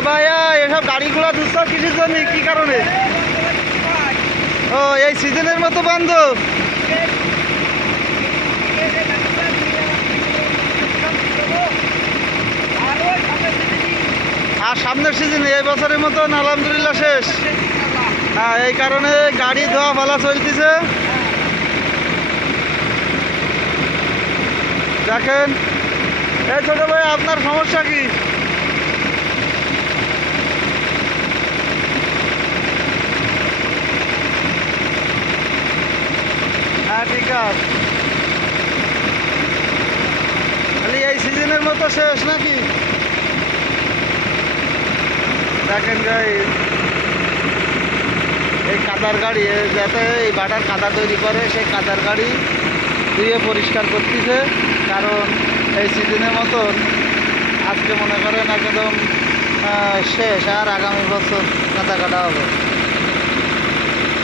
ভাইয়া এসব গাড়িগুলো দুঃস্থ কিসের জন্য, কি কারণে? ও এই সিজনের মতো বন্ধ। আর সামনের সিজনে এই বছরের মতন আলহামদুলিল্লাহ শেষ। হ্যাঁ, এই কারণে গাড়ি ধোয়া ফেলা চলতেছে। দেখেন এই ছোট ভাই, আপনার সমস্যা কি? হ্যাঁ ঠিক আছে, খালি এই সিজনের মতো শেষ নাকি? দেখেন গাইস, এই কাদার গাড়ি যাতে এই বাটার কাদা তৈরি করে, সেই কাদার গাড়ি ধুয়ে পরিষ্কার করতেছে। কারণ এই সিজনের মতন আজকে মনে করেন একদম শেষ, আর আগামী বছর কাদা কাটা হবে।